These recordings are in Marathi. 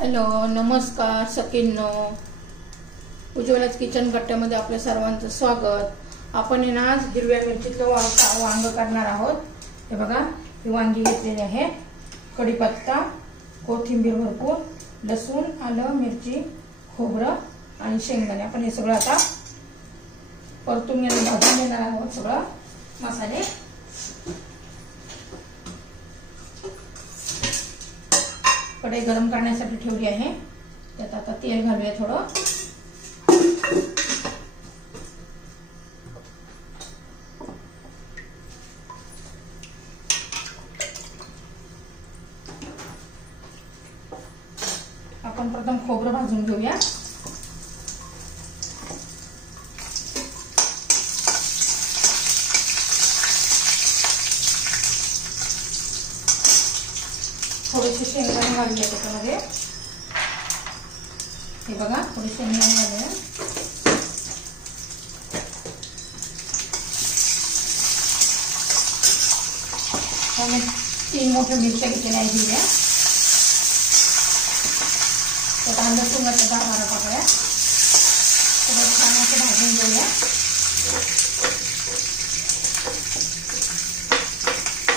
हॅलो, नमस्कार सखींनो. उज्ज्वलाच किचन कट्ट्यामध्ये आपल्या सर्वांचं स्वागत. आपण आज हिरव्या मिरचीचं वांग करणार आहोत. हे बघा, ही वांगी घेतलेली आहे. कढीपत्ता, कोथिंबीर भरपूर, लसूण, आलं, मिरची, खोबरं आणि शेंगदाणे. आपण हे सगळं आता परतून भाजून घेणार आहोत. सगळं मसाले कढई गरम करण्यासाठी ठेवली आहे. त्यात आता तेल घालूया थोडं. आपण प्रथम खोबरं भाजून घेऊया. थोडेसे शेंगदाणे घालूया त्याच्यामध्ये. हे बघा, थोडे शेंगदाणे घालूया. त्यामुळे 3 मोठ्या मिरच्या घेतलेल्या आहेत हिरव्या. त्यात लसूणाच्या 10-12 पाकळ्या. सगळं छान असं भाजून घेऊया.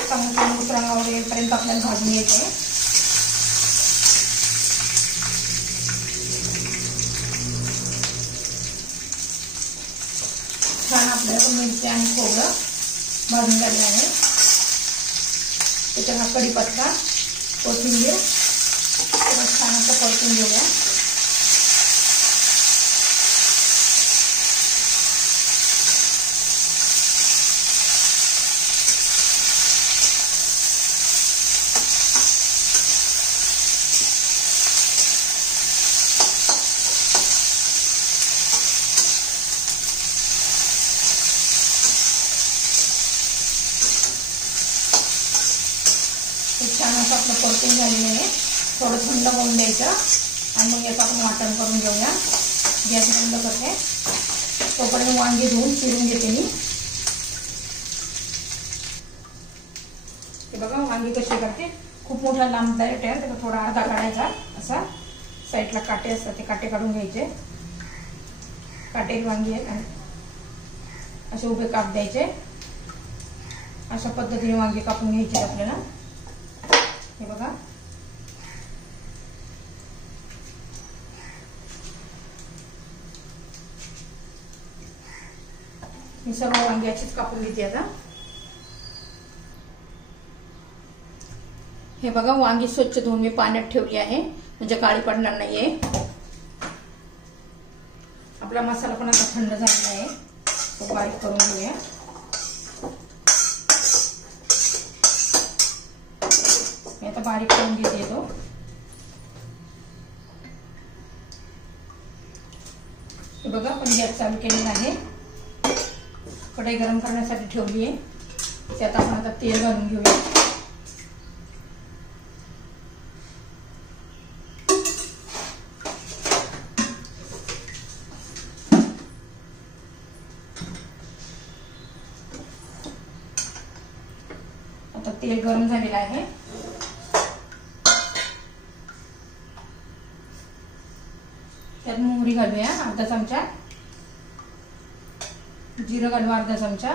चांगलं रंगावर येईपर्यंत आपल्याला भाजून घ्यायचं. छान आपल्याला मिरची आणि खोबरं भाजून झाले आहे. त्याच्यात हा कढीपत्ता, कोथिंबीर छान असं परतून घेऊया. छान असं आपलं परतून झालेलं आहे. थोडं थंड होऊन द्यायचं आणि मग याचं आपण वाटण करून घेऊया. गॅस बंद करते. तोपर्यंत वांगी धुवून चिरून घेते मी. हे बघा, वांगी कशी करते. खूप मोठा लांब डायरेक्ट आहे. त्याचा थोडा अर्धा काढायचा. असा साईडला काटे असतात, ते काटे काढून घ्यायचे. काटेरी वांगी आहेत आणि असे उभे काप द्यायचे. अशा पद्धतीने वांगी कापून घ्यायचे आपल्याला. हे बघा, मी सर्व वांगी अशीच कापून घेते आता. हे बघा, वांगी स्वच्छ धुवून मी पाण्यात ठेवली आहे, म्हणजे काळी पडणार नाहीये. आपला मसाला पण आता थंड झालेला आहे, तो बारीक करून घेऊया. आता बारीक करून घेते तो. हे बघा, आपण गॅस चालू केलेला आहे. कढई गरम करण्यासाठी ठेवली आहे. त्यात आपण आता तेल घालून घेऊया. आता तेल गरम झालेलं आहे. त्यात मोहरी घालूया अर्धा चमचा. जिरं घालू अर्धा चमचा.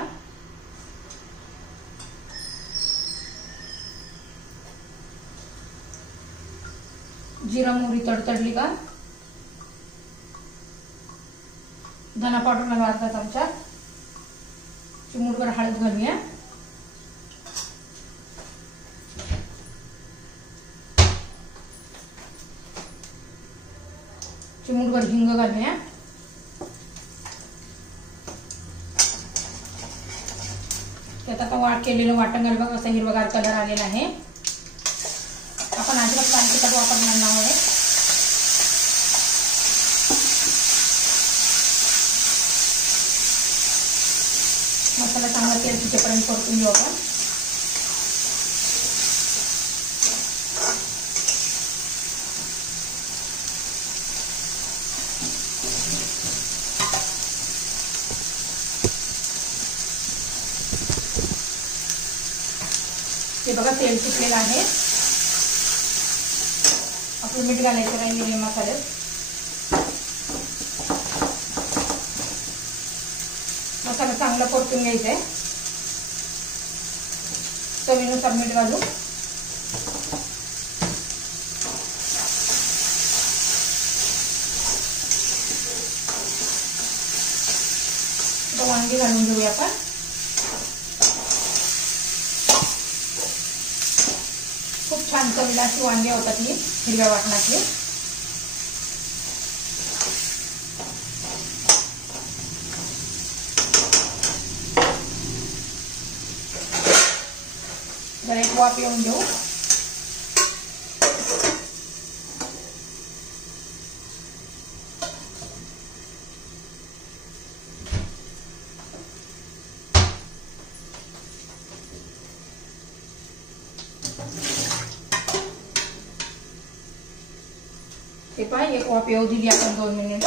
जिरा मोहरी तडतडली का धना पावडर घालू अर्धा चमचा. चिमूटभर हळद घालूया. चिमूटभर हिंग घालूया. त्यात आता केलेलं वाटण घालू. बघा, असा हिरवागार कलर आलेला आहे. आपण अजिबात लाल तिखट वापरणार नाही. मसाला चांगला तेल सुटेपर्यंत परतून घेऊ आपण. हे बघा तेल सुटलेलं आहे. आपलं आपलं मीठ घालायचं राहिलेले मसाल्यात. मसाला चांगला परतून घ्यायचा आहे. चवीनुसार मीठ घालू. वांगी घालून घेऊया आपण. खूप छान चवीला अशी वांगी होतात ही हिरव्या वाटणातली. जरा एक वाफ येऊन देऊ. ते पहा एक वाफ येऊ दिली आपण 2 मिनिट.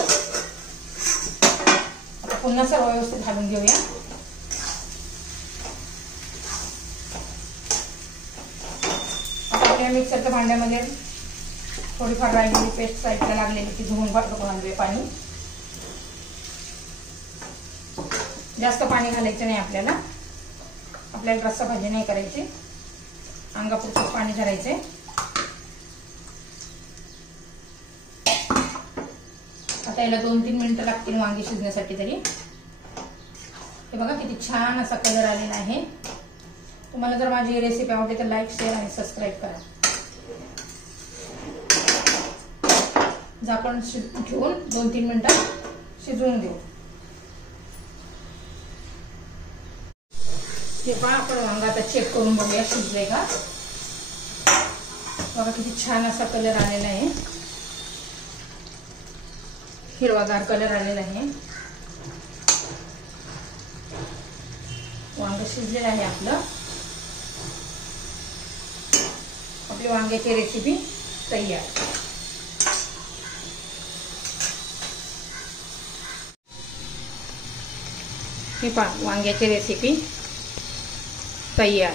आता पुन्हा सर्व व्यवस्थित घालून घेऊया. आता आपल्या मिक्सरच्या भांड्यामध्ये थोडीफार राहिलेली पेस्ट साईडला लागलेली ती धुवून घालूया पाणी. जास्त पाणी घालायचं नाही आपल्याला. आपल्याला रस्सा भाजी नाही करायची. अंगापुरतं पाणी घालायचंय. आता याला 2-3 मिनिटं लागतील वांगी शिजण्यासाठी तरी. हे बघा किती छान असा कलर आलेला आहे. तुम्हाला जर माझी रेसिपी आवडली तर लाईक, शेअर आणि सबस्क्राईब करा. झाकण ठेवून 2-3 मिनिटं शिजवून देऊ. हे पहा आपण वांगा आता चेक करून बघूया शिजले का. बघा किती छान असा कलर आलेला आहे. हिरवागार कलर आलेला आहे. वांग शिजलेलं आहे आपलं. आपली वांग्याची रेसिपी तयार. हे पहा वांग्याची रेसिपी तयार.